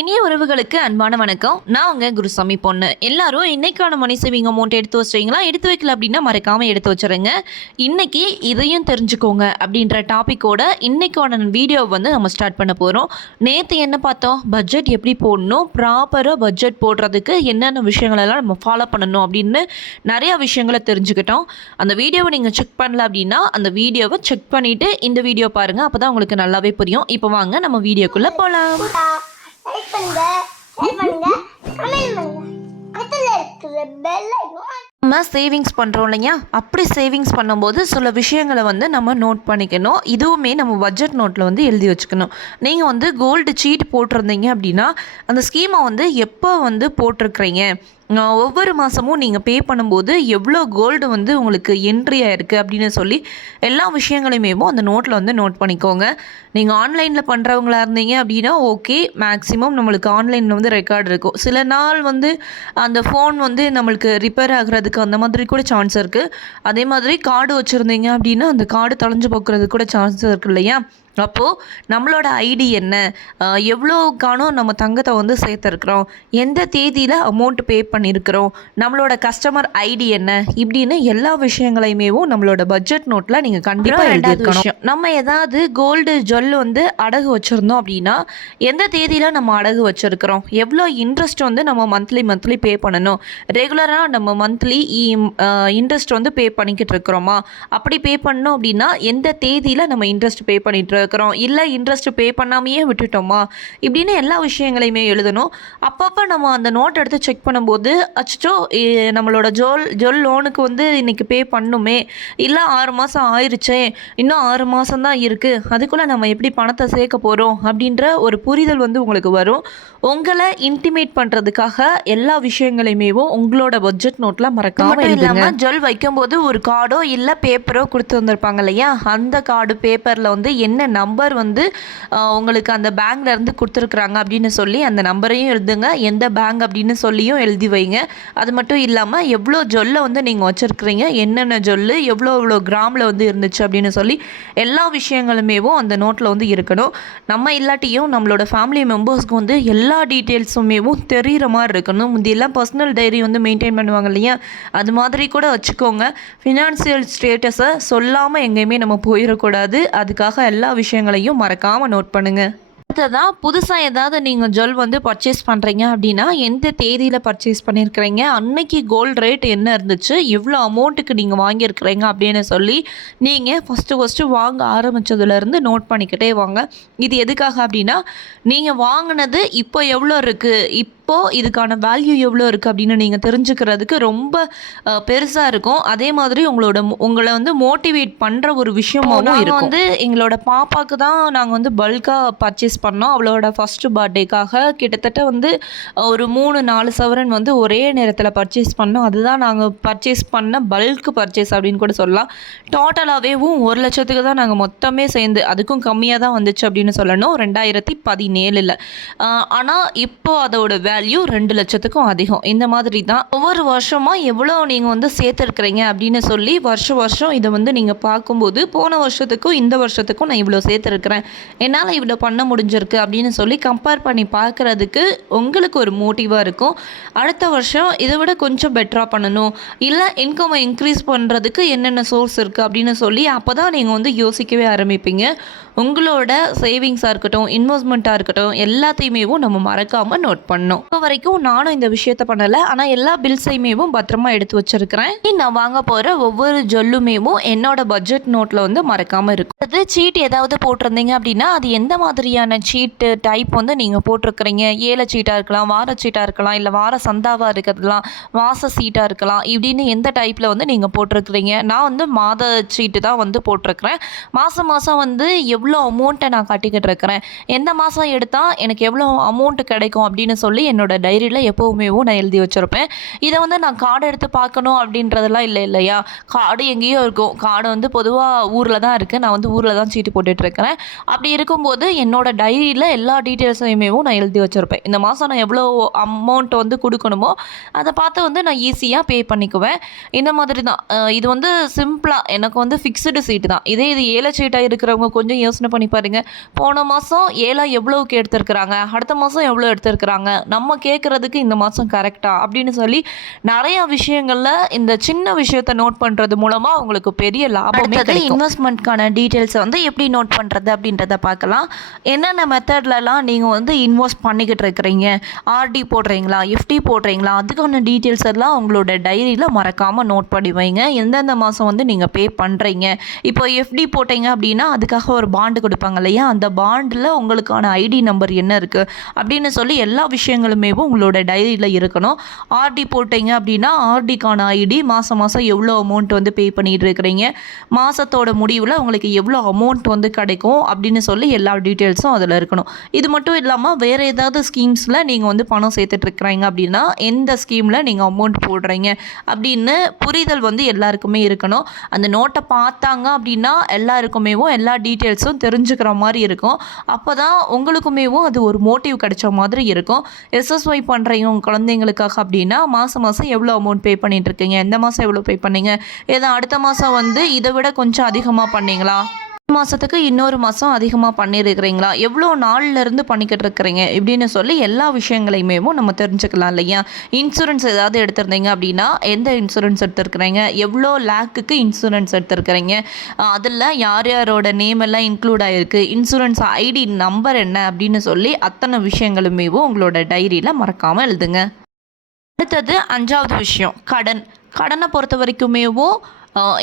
இனிய உறவுகளுக்கு அன்பான வணக்கம். நான் உங்க குருசாமி பொண்ணு. எல்லாரும் இன்னைக்கான மணி சேவிங் அமௌண்ட் எடுத்து வச்சிட்டீங்களா? எடுத்து வைக்கல அப்படின்னா மறக்காம எடுத்து வச்சுருங்க. இன்னைக்கு இதையும் தெரிஞ்சுக்கோங்க அப்படின்ற டாப்பிக்கோட இன்னைக்கான வீடியோ வந்து நம்ம ஸ்டார்ட் பண்ண போகிறோம். நேற்று என்ன பார்த்தோம்? பட்ஜெட் எப்படி போடணும், ப்ராப்பராக பட்ஜெட் போடுறதுக்கு என்னென்ன விஷயங்களெல்லாம் நம்ம ஃபாலோ பண்ணணும் அப்படின்னு நிறையா விஷயங்களை தெரிஞ்சுக்கிட்டோம். அந்த வீடியோவை நீங்கள் செக் பண்ணல அப்படின்னா அந்த வீடியோவை செக் பண்ணிவிட்டு இந்த வீடியோ பாருங்கள். அப்போ தான் உங்களுக்கு நல்லாவே புரியும். இப்போ வாங்க நம்ம வீடியோக்குள்ளே போகலாம். லைக் பண்ணுங்க, ஷேர் பண்ணுங்க, கமெண்ட் பண்ணுங்க. பக்கத்துல இருக்கிற பெல் ஐகான் நம்ம சேவிங்ஸ் பண்ணுறோம் இல்லையா? அப்படி சேவிங்ஸ் பண்ணும்போது சில விஷயங்களை வந்து நம்ம நோட் பண்ணிக்கணும். இதுவுமே நம்ம பட்ஜெட் நோட்டில் வந்து எழுதி வச்சுக்கணும். நீங்கள் வந்து கோல்டு சீட் போட்டிருந்தீங்க அப்படின்னா அந்த ஸ்கீமை வந்து எப்போ வந்து போட்டிருக்கிறீங்க, ஒவ்வொரு மாதமும் நீங்கள் பே பண்ணும்போது எவ்வளோ கோல்டு வந்து உங்களுக்கு என்ட்ரி ஆகிருக்கு அப்படின்னு சொல்லி எல்லா விஷயங்களையுமே அந்த நோட்டில் வந்து நோட் பண்ணிக்கோங்க. நீங்கள் ஆன்லைனில் பண்ணுறவங்களா இருந்தீங்க அப்படின்னா ஓகே, மேக்ஸிமம் நம்மளுக்கு ஆன்லைனில் வந்து ரெக்கார்டு இருக்கும். சில நாள் வந்து அந்த ஃபோன் வந்து நம்மளுக்கு ரிப்பேர் ஆகிறதுக்கு அந்த மாதிரி கூட சான்ஸ் இருக்குது. அதே மாதிரி கார்டு வச்சுருந்தீங்க அப்படின்னா அந்த கார்டு தொலைஞ்சு போக்குறதுக்கு கூட சான்ஸ் இருக்குது இல்லையா? அப்போது நம்மளோட ஐடி என்ன, எவ்வளோக்கானோ நம்ம தங்கத்தை வந்து சேர்த்துருக்குறோம், எந்த தேதியில் அமௌண்ட் பே பண்ணியிருக்கிறோம், நம்மளோட கஸ்டமர் ஐடி என்ன, இப்படின்னு எல்லா விஷயங்களையுமே நம்மளோட பட்ஜெட் நோட்டில் நீங்கள் கண்டிப்பாக எழுதியிருக்கணும். நம்ம ஏதாவது கோல்டு ஜுவல் வந்து அடகு வச்சுருந்தோம் அப்படின்னா எந்த தேதியில் நம்ம அடகு வச்சுருக்கிறோம், எவ்வளோ இன்ட்ரெஸ்ட் வந்து நம்ம மந்த்லி பே பண்ணணும், ரெகுலராக நம்ம மந்த்லி இன்ட்ரெஸ்ட் வந்து பே பண்ணிக்கிட்டு இருக்கிறோமா, அப்படி பே பண்ணோம் அப்படின்னா எந்த தேதியில் நம்ம இன்ட்ரெஸ்ட் பே பண்ணிட்டு இருக்கிறோம், இல்லை இன்ட்ரெஸ்ட் பே பண்ணாமையே விட்டுட்டோமா, இப்படின்னு எல்லா விஷயங்களையுமே எழுதணும். அப்பப்போ நம்ம அந்த நோட் எடுத்து செக் பண்ணும்போது அச்சோ நம்மளோட ஜுவல் லோனுக்கு வந்து இன்றைக்கி பே பண்ணுமே, இல்லை 6 மாதம் ஆயிடுச்சே, இன்னும் 6 மாதம் தான் இருக்குது, அதுக்குள்ளே நம்ம எப்படி பணத்தை சேர்க்க போகிறோம் அப்படின்ற ஒரு புரிதல் வந்து உங்களுக்கு வரும். உங்களை இன்டிமேட் பண்ணுறதுக்காக எல்லா விஷயங்களையுமே உங்களோட பட்ஜெட் நோட்டில் மறக்காமல் எழுதுங்க. ஜுவல் வைக்கும்போது ஒரு கார்டோ இல்லை பேப்பரோ கொடுத்து வந்திருப்பாங்க இல்லையா? அந்த கார்டு பேப்பரில் வந்து என்ன நம்பர் வந்து உங்களுக்கு அந்த பேங்க்லேருந்து கொடுத்துருக்குறாங்க அப்படின்னு சொல்லி அந்த நம்பரையும் எழுதுங்க, எந்த பேங்க் அப்படின்னு சொல்லியும் எழுதி வைங்க. அது மட்டும் இல்லாமல் எவ்வளோ ஜொல்லை வந்து நீங்கள் வச்சுருக்குறீங்க, என்னென்ன ஜொல்லு எவ்வளோ கிராமில் வந்து இருந்துச்சு அப்படின்னு சொல்லி எல்லா விஷயங்களுமே அந்த நோட்டில் வந்து இருக்கணும். நம்ம இல்லாட்டியும் நம்மளோட ஃபேமிலி மெம்பர்ஸ்க்கு வந்து எல்லா டீட்டெயில்ஸுமே தெரிகிற மாதிரி இருக்கணும். முந்தியெல்லாம் பர்சனல் டைரி வந்து மெயின்டைன் பண்ணுவாங்க இல்லையா? அது மாதிரி கூட வச்சுக்கோங்க. ஃபினான்சியல் ஸ்டேட்டஸை சொல்லாமல் எங்கேயுமே நம்ம போயிடக்கூடாது. அதுக்காக எல்லா விஷயங்களையும் மறக்காமல் நோட் பண்ணுங்கள். அடுத்ததான் புதுசாக ஏதாவது நீங்கள் ஜுவல் வந்து பர்ச்சேஸ் பண்ணுறீங்க அப்படின்னா எந்த தேதியில் பர்ச்சேஸ் பண்ணியிருக்கிறீங்க, அன்னைக்கு கோல்டு ரேட் என்ன இருந்துச்சு, எவ்வளோ அமௌண்ட்டுக்கு நீங்கள் வாங்கியிருக்கிறீங்க அப்படின்னு சொல்லி நீங்கள் ஃபஸ்ட்டு வாங்க ஆரம்பித்ததுலேருந்து நோட் பண்ணிக்கிட்டே வாங்க. இது எதுக்காக அப்படின்னா நீங்கள் வாங்கினது இப்போ எவ்வளோ இருக்குது, இப்போது இதுக்கான வேல்யூ எவ்வளோ இருக்குது அப்படின்னு நீங்கள் தெரிஞ்சுக்கிறதுக்கு ரொம்ப பெருசாக இருக்கும். அதே மாதிரி உங்களை வந்து மோட்டிவேட் பண்ணுற ஒரு விஷயமாகவும் இருக்கும். வந்து எங்களோட பாப்பாவுக்கு தான் நாங்கள் வந்து பல்காக பர்ச்சேஸ் பண்ணோம். அவளோட ஃபஸ்ட்டு பர்த்டேக்காக கிட்டத்தட்ட வந்து ஒரு 3-4 சவரன் வந்து ஒரே நேரத்தில் பர்ச்சேஸ் பண்ணோம். அதுதான் நாங்கள் பர்ச்சேஸ் பண்ண பல்க் பர்ச்சேஸ் அப்படின்னு கூட சொல்லலாம். டோட்டலாகவே 1 லட்சத்துக்கு தான் நாங்கள் மொத்தமே சேர்ந்து, அதுக்கும் கம்மியாக தான் வந்துச்சு அப்படின்னு சொல்லணும் 2017. ஆனால் இப்போ அதோட வேல்யூ 2 லட்சத்துக்கும் அதிகம். இந்த மாதிரி தான் ஒவ்வொரு வருஷமாக எவ்வளோ நீங்கள் வந்து சேர்த்துருக்குறீங்க அப்படின்னு சொல்லி வருஷம் இதை வந்து நீங்கள் பார்க்கும்போது போன வருஷத்துக்கும் இந்த வருஷத்துக்கும் நான் இவ்வளோ சேர்த்துருக்குறேன், என்னால் இவ்வளோ பண்ண முடிஞ்சிருக்கு அப்படின்னு சொல்லி கம்பேர் பண்ணி பார்க்குறதுக்கு உங்களுக்கு ஒரு மோட்டிவாக இருக்கும். அடுத்த வருஷம் இதை விட கொஞ்சம் பெட்டராக பண்ணணும், இல்லை இன்கம்மை இன்க்ரீஸ் பண்ணுறதுக்கு என்னென்ன சோர்ஸ் இருக்குது அப்படின்னு சொல்லி அப்போ தான் நீங்கள் வந்து யோசிக்கவே ஆரம்பிப்பீங்க. உங்களோட சேவிங்ஸாக இருக்கட்டும், இன்வெஸ்ட்மெண்ட்டாக இருக்கட்டும், எல்லாத்தையுமே நம்ம மறக்காமல் நோட் பண்ணணும். இப்போ வரைக்கும் நானும் இந்த விஷயத்த பண்ணலை, ஆனால் எல்லா பில்ஸையுமே பத்திரமா எடுத்து வச்சிருக்கிறேன். நான் வாங்க போகிற ஒவ்வொரு ஜொல்லுமே என்னோட பட்ஜெட் நோட்டில் வந்து மறக்காமல் இருக்கும். அது சீட் ஏதாவது போட்டிருந்தீங்க அப்படின்னா அது எந்த மாதிரியான சீட்டு டைப் வந்து நீங்கள் போட்டிருக்கிறீங்க, ஏல சீட்டாக இருக்கலாம், வார சீட்டாக இருக்கலாம், இல்லை வார சந்தாவாக இருக்கிறதுலாம், மாத சீட்டாக இருக்கலாம், இப்படின்னு எந்த டைப்பில் வந்து நீங்கள் போட்டிருக்கிறீங்க. நான் வந்து மாத சீட்டு தான் வந்து போட்டிருக்கிறேன். மாதம் வந்து எவ்வளோ அமௌண்ட்டை நான் கட்டிக்கிட்டு இருக்கிறேன், எந்த மாதம் எடுத்தால் எனக்கு எவ்வளோ அமௌண்ட்டு கிடைக்கும் அப்படின்னு சொல்லி என்னோட டைரியில் எப்போவுமே நான் எழுதி வச்சுருப்பேன். இதை வந்து நான் கார்டு எடுத்து பார்க்கணும் அப்படின்றதெல்லாம் இல்லையா? கார்டு எங்கேயோ இருக்கும். கார்டு வந்து பொதுவாக ஊரில் தான் இருக்குது. நான் வந்து ஊரில் தான் சீட்டு போட்டுட்ருக்கிறேன். அப்படி இருக்கும்போது என்னோட டைரியில் எல்லா டீட்டெயில்ஸையுமே நான் எழுதி வச்சுருப்பேன். இந்த மாதம் நான் எவ்வளோ அமௌண்ட் வந்து கொடுக்கணுமோ அதை பார்த்து வந்து நான் ஈஸியாக பே பண்ணிக்குவேன். இந்த மாதிரி தான். இது வந்து சிம்பிளாக எனக்கு வந்து ஃபிக்ஸ்டு சீட்டு தான். இது ஏல சீட்டாக இருக்கிறவங்க கொஞ்சம் யோசனை பண்ணி பாருங்கள். போன மாதம் 7 எவ்வளோக்கு எடுத்திருக்கிறாங்க, அடுத்த மாதம் எவ்வளோ எடுத்திருக்கிறாங்க, நம்ம கேட்குறதுக்கு இந்த மாதம் கரெக்டாக அப்படின்னு சொல்லி நிறையா விஷயங்களில் இந்த சின்ன விஷயத்தை நோட் பண்ணுறது மூலமாக உங்களுக்கு பெரிய லாபமே கிடைக்கும். இன்வெஸ்ட்மெண்ட்கான டீட்டெயில்ஸை வந்து எப்படி நோட் பண்ணுறது அப்படின்றத பார்க்கலாம். என்னென்ன மெத்தட்லலாம் நீங்கள் வந்து இன்வெஸ்ட் பண்ணிக்கிட்டு இருக்கிறீங்க, ஆர்டி போடுறீங்களா, எஃப்டி போடுறீங்களா, அதுக்கான டீட்டெயில்ஸ் எல்லாம் உங்களோட டைரியில் மறக்காமல் நோட் பண்ணி வைங்க. எந்தெந்த மாதம் வந்து நீங்கள் பே பண்ணுறீங்க. இப்போ எஃப்டி போட்டீங்க அப்படின்னா அதுக்காக ஒரு பாண்டு கொடுப்பாங்க இல்லையா, அந்த பாண்டில் உங்களுக்கான ஐடி நம்பர் என்ன இருக்குது அப்படின்னு சொல்லி எல்லா விஷயங்களுமே உங்களோட டைரியில் இருக்கணும். ஆர்டி போட்டீங்க அப்படின்னா ஆர்டிக்கான ஐடி, மாதம் எவ்வளோ அமௌண்ட் வந்து பே பண்ணிகிட்டு இருக்கிறீங்க, மாதத்தோட முடிவில் உங்களுக்கு எவ்வளோ அமௌண்ட் வந்து கிடைக்கும் அப்படின்னு சொல்லி எல்லா டீட்டெயில்ஸும் அதில் இருக்கணும். இது மட்டும் இல்லாமல் வேறு ஏதாவது ஸ்கீம்ஸில் நீங்கள் வந்து பணம் சேர்த்துட்ருக்குறீங்க அப்படின்னா எந்த ஸ்கீமில் நீங்கள் அமௌண்ட் போடுறீங்க அப்படின்னு புரிதல் வந்து எல்லாருக்குமே இருக்கணும். அந்த நோட்டை பார்த்தாங்க அப்படின்னா எல்லாருக்குமேவும் எல்லா டீட்டெயில்ஸும் தெரிஞ்சுக்கிற மாதிரி இருக்கும். அப்போ தான் உங்களுக்குமேவும் அது ஒரு மோட்டிவ் கிடைச்ச மாதிரி இருக்கும். எஸ்எஸ்ஒய் பண்ணுறீங்க உங்கள் குழந்தைங்களுக்காக அப்படின்னா மாதம் எவ்வளோ அமௌண்ட் பே பண்ணிகிட்ருக்கீங்க, எந்த மாதம் எவ்வளோ பே பண்ணீங்க, ஏதோ அடுத்த மாதம் வந்து இதை விட கொஞ்சம் அதிகமாக பண்ணீங்களா, மாதத்துக்கு இன்னொரு மாதம் அதிகமாக பண்ணியிருக்கிறீங்களா, எவ்வளோ நாள்லேருந்து பண்ணிக்கிட்டு இருக்கிறீங்க இப்படின்னு சொல்லி எல்லா விஷயங்களையுமே நம்ம தெரிஞ்சுக்கலாம் இல்லையா. இன்சூரன்ஸ் ஏதாவது எடுத்திருந்தீங்க அப்படின்னா எந்த இன்சூரன்ஸ் எடுத்திருக்கிறீங்க, எவ்வளோ லேக்குக்கு இன்சூரன்ஸ் எடுத்திருக்கிறீங்க, அதில் யார் யாரோட நேம் எல்லாம் இன்க்ளூட் ஆகிருக்கு, இன்சூரன்ஸ் ஐடி நம்பர் என்ன அப்படின்னு சொல்லி அத்தனை விஷயங்களுமே உங்களோட டைரியில் மறக்காமல் எழுதுங்க. அடுத்தது 5வது விஷயம் கடனை பொறுத்த வரைக்குமேவும்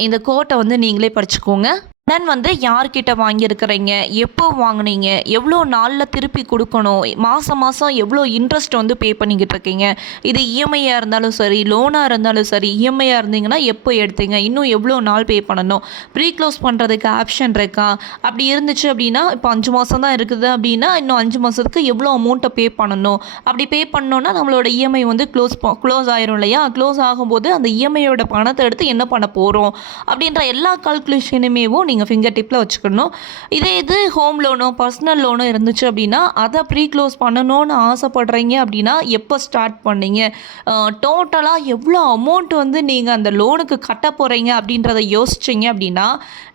இந்த கோட்டை வந்து நீங்களே படிச்சுக்கோங்க. கடன் வந்து யார்கிட்ட வாங்கியிருக்கிறீங்க, எப்போ வாங்கினீங்க, எவ்வளோ நாளில் திருப்பி கொடுக்கணும், மாதம் எவ்வளோ இன்ட்ரெஸ்ட் வந்து பே பண்ணிக்கிட்டு இருக்கீங்க, இது இஎம்ஐயாக இருந்தாலும் சரி, லோனாக இருந்தாலும் சரி, இஎம்ஐயாக இருந்தீங்கன்னா எப்போ எடுத்தீங்க, இன்னும் எவ்வளோ நாள் பே பண்ணணும், ப்ரீ க்ளோஸ் பண்ணுறதுக்கு ஆப்ஷன் இருக்கா, அப்படி இருந்துச்சு அப்படின்னா இப்போ 5 மாதம் தான் இருக்குது அப்படின்னா இன்னும் 5 மாதத்துக்கு எவ்வளோ அமௌண்ட்டை பே பண்ணணும், அப்படி பே பண்ணோன்னா நம்மளோட இஎம்ஐ வந்து க்ளோஸ் ஆயிரும் இல்லையா. க்ளோஸ் ஆகும்போது அந்த இஎம்ஐயோட பணத்தை எடுத்து என்ன பண்ண போகிறோம் அப்படின்ற எல்லா கால்குலேஷனுமேவும் நீங்கள் ஃபிங்கர் டிப்பில் வச்சுக்கணும். இது ஹோம் லோனோ பர்சனல் லோனோ இருந்துச்சு அப்படின்னா அதை ப்ரீ க்ளோஸ் பண்ணணும்னு ஆசைப்படுறீங்க அப்படின்னா எப்போ ஸ்டார்ட் பண்ணீங்க, டோட்டலாக எவ்வளோ அமௌண்ட் வந்து நீங்கள் அந்த லோனுக்கு கட்ட போகிறீங்க அப்படின்றத யோசிச்சிங்க அப்படின்னா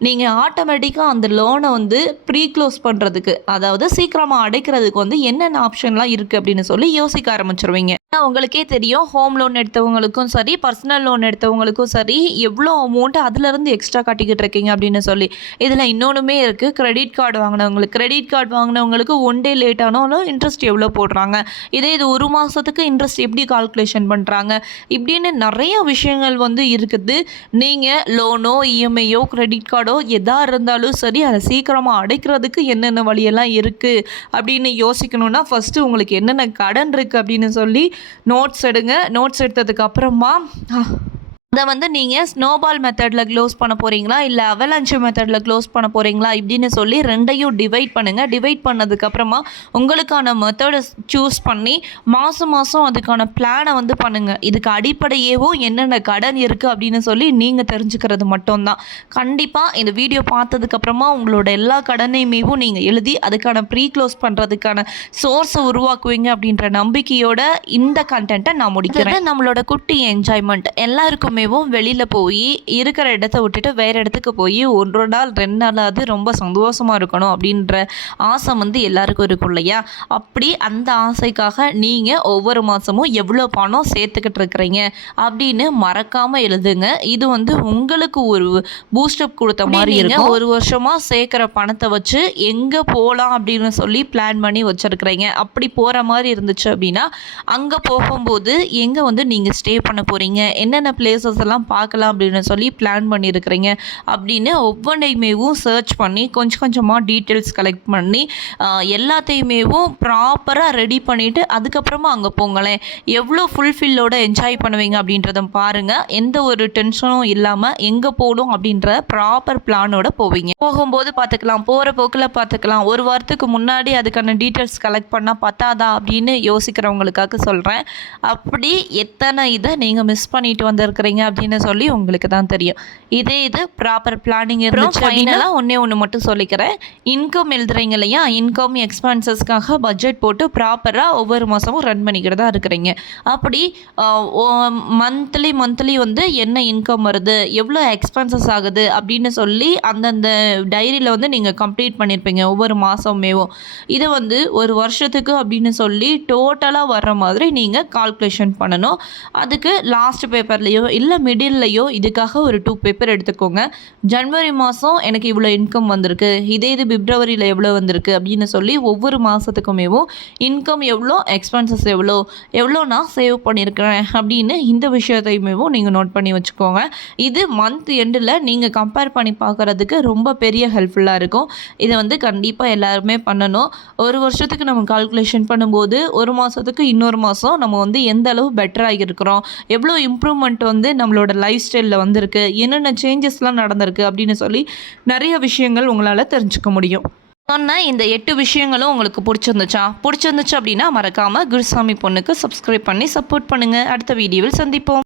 நீங்கள் ஆட்டோமேட்டிக்காக அந்த லோனை வந்து ப்ரீ க்ளோஸ் பண்ணுறதுக்கு, அதாவது சீக்கிரமாக அடைக்கிறதுக்கு வந்து என்னென்ன ஆப்ஷன்லாம் இருக்குது அப்படின்னு சொல்லி யோசிக்க ஆரம்பிச்சிருவீங்க. உங்களுக்கே தெரியும், ஹோம் லோன் எடுத்தவங்களுக்கும் சரி, பர்சனல் லோன் எடுத்தவங்களுக்கும் சரி, எவ்வளோ அமௌண்ட் அதிலேருந்து எக்ஸ்ட்ரா கட்டிக்கிட்டு இருக்கீங்க அப்படின்னு சொல்லி. இதில் இன்னொன்றுமே இருக்குது, கிரெடிட் கார்டு வாங்கினவங்களுக்கு 1 டே லேட் ஆனாலும் இன்ட்ரெஸ்ட் எவ்வளோ போடுறாங்க, இது 1 மாதத்துக்கு இன்ட்ரெஸ்ட் எப்படி கால்குலேஷன் பண்ணுறாங்க, இப்படின்னு நிறைய விஷயங்கள் வந்து இருக்குது. நீங்கள் லோனோ இஎம்ஐயோ கிரெடிட் கார்டோ எதாக இருந்தாலும் சரி, அதை சீக்கிரமாக அடைக்கிறதுக்கு என்னென்ன வழியெல்லாம் இருக்குது அப்படின்னு யோசிக்கணுன்னா ஃபஸ்ட்டு உங்களுக்கு என்னென்ன கடன் இருக்குது அப்படின்னு சொல்லி நோட்ஸ் எடுங்க. நோட்ஸ் எடுத்ததுக்கு அப்புறமா அதை வந்து நீங்கள் ஸ்னோபால் மெத்தடில் க்ளோஸ் பண்ண போகிறீங்களா இல்லை அவலான்ச் மெத்தடில் க்ளோஸ் பண்ண போகிறீங்களா இப்படின்னு சொல்லி ரெண்டையும் டிவைட் பண்ணுங்கள். டிவைட் பண்ணதுக்கப்புறமா உங்களுக்கான மெத்தடை சூஸ் பண்ணி மாதம் அதுக்கான பிளானை வந்து பண்ணுங்கள். இதுக்கு அடிப்படையேவோ என்னென்ன கடன் இருக்குது அப்படின்னு சொல்லி நீங்கள் தெரிஞ்சுக்கிறது மட்டும்தான். கண்டிப்பாக இந்த வீடியோ பார்த்ததுக்கப்புறமா உங்களோட எல்லா கடனையுமேவும் நீங்கள் எழுதி அதுக்கான ப்ரீ க்ளோஸ் பண்ணுறதுக்கான சோர்ஸை உருவாக்குவீங்க அப்படின்ற நம்பிக்கையோட இந்த கண்டென்ட்டை நான் முடிக்கிறேன். நம்மளோட குட்டி என்ஜாய்மெண்ட் எல்லாருக்குமே வெளியில் போய் இருக்கிற இடத்த விட்டுட்டு வேறு இடத்துக்கு போய் 1 நாள் 2 நாளாவது ரொம்ப சந்தோஷமாக இருக்கணும் அப்படின்ற ஆசை வந்து எல்லாருக்கும் இருக்கும் இல்லையா. அப்படி அந்த ஆசைக்காக நீங்கள் ஒவ்வொரு மாதமும் எவ்வளோ பணம் சேர்த்துக்கிட்டு இருக்கிறீங்க அப்படின்னு மறக்காமல் எழுதுங்க. இது வந்து உங்களுக்கு ஒரு பூஸ்டப் கொடுத்த மாதிரி இருக்கும். 1 வருஷமாக சேர்க்குற பணத்தை வச்சு எங்கே போகலாம் அப்படின்னு சொல்லி பிளான் பண்ணி வச்சுருக்கிறீங்க. அப்படி போகிற மாதிரி இருந்துச்சு அப்படின்னா அங்கே போகும்போது எங்கே வந்து நீங்கள் ஸ்டே பண்ண போகிறீங்க, என்னென்ன பிளேசஸ் எல்லாம் பார்க்கலாம் அப்படின்னு சொல்லி பிளான் பண்ணியிருக்கிறீங்க அப்படின்னு ஒவ்வொன்றையுமேவும் சர்ச் பண்ணி கொஞ்சமாக டீட்டெயில்ஸ் கலெக்ட் பண்ணி எல்லாத்தையுமேவும் ப்ராப்பராக ரெடி பண்ணிவிட்டு அதுக்கப்புறமா அங்கே போங்களேன். எவ்வளோ ஃபுல்ஃபில்லோட என்ஜாய் பண்ணுவீங்க அப்படின்றத பாருங்கள். எந்த ஒரு டென்ஷனும் இல்லாமல் எங்கே போகணும் அப்படின்ற ப்ராப்பர் பிளானோட போவீங்க. போகும்போது பார்த்துக்கலாம், போகிற போக்கில் பார்த்துக்கலாம், 1 வாரத்துக்கு முன்னாடி அதுக்கான டீட்டெயில்ஸ் கலெக்ட் பண்ணால் பத்தாதா அப்படின்னு யோசிக்கிறவங்களுக்காக சொல்கிறேன். அப்படி எத்தனை இதை நீங்கள் மிஸ் பண்ணிட்டு வந்திருக்கிறீங்க பண்ணுறீங்க அப்படின்னு சொல்லி உங்களுக்கு தான் தெரியும். இது ப்ராப்பர் பிளானிங் இருந்துச்சு அப்படின்னா ஒன்று மட்டும் சொல்லிக்கிறேன். இன்கம் எழுதுறீங்க இல்லையா, இன்கம் எக்ஸ்பென்சஸ்க்காக பட்ஜெட் போட்டு ப்ராப்பராக ஒவ்வொரு மாதமும் ரன் பண்ணிக்கிட்டு தான் இருக்கிறீங்க. அப்படி மந்த்லி வந்து என்ன இன்கம் வருது, எவ்வளோ எக்ஸ்பென்சஸ் ஆகுது அப்படின்னு சொல்லி அந்தந்த டைரியில் வந்து நீங்கள் கம்ப்ளீட் பண்ணியிருப்பீங்க ஒவ்வொரு மாதமேவும். இதை வந்து ஒரு வருஷத்துக்கு அப்படின்னு சொல்லி டோட்டலாக வர்ற மாதிரி நீங்கள் கால்குலேஷன் பண்ணணும். அதுக்கு லாஸ்ட் பேப்பர்லேயோ இல்லை மிடில்லையோ இதுக்காக ஒரு 2 பேப்பர் எடுத்துக்கோங்க. ஜனவரி மாதம் எனக்கு இவ்வளோ இன்கம் வந்திருக்கு, இது பிப்ரவரியில் எவ்வளோ வந்திருக்கு அப்படின்னு சொல்லி ஒவ்வொரு மாதத்துக்குமேவும் இன்கம் எவ்வளோ, எக்ஸ்பென்சஸ் எவ்வளோ நான் சேவ் பண்ணியிருக்கிறேன் அப்படின்னு இந்த விஷயத்தையுமேவும் நீங்கள் நோட் பண்ணி வச்சுக்கோங்க. இது மந்த் எண்டில் நீங்கள் கம்பேர் பண்ணி பார்க்குறதுக்கு ரொம்ப பெரிய ஹெல்ப்ஃபுல்லாக இருக்கும். இதை வந்து கண்டிப்பாக எல்லாருமே பண்ணணும். ஒரு வருஷத்துக்கு நம்ம கால்குலேஷன் பண்ணும்போது ஒரு மாதத்துக்கு இன்னொரு மாதம் நம்ம வந்து எந்த அளவு பெட்டராக இருக்கிறோம், எவ்வளோ இம்ப்ரூவ்மெண்ட் வந்து நம்மளோட லைஃப் ஸ்டைலில் வந்திருக்கு, என்னென்ன சேஞ்சஸ்லாம் நடந்திருக்கு அப்படின்னு சொல்லி நிறைய விஷயங்கள் உங்களால் தெரிஞ்சுக்க முடியும். சொன்ன இந்த 8 விஷயங்களும் உங்களுக்கு பிடிச்சிருந்துச்சு அப்படின்னா மறக்காமல் குருசாமி பொண்ணுக்கு சப்ஸ்கிரைப் பண்ணி சப்போர்ட் பண்ணுங்கள். அடுத்த வீடியோவில் சந்திப்போம்.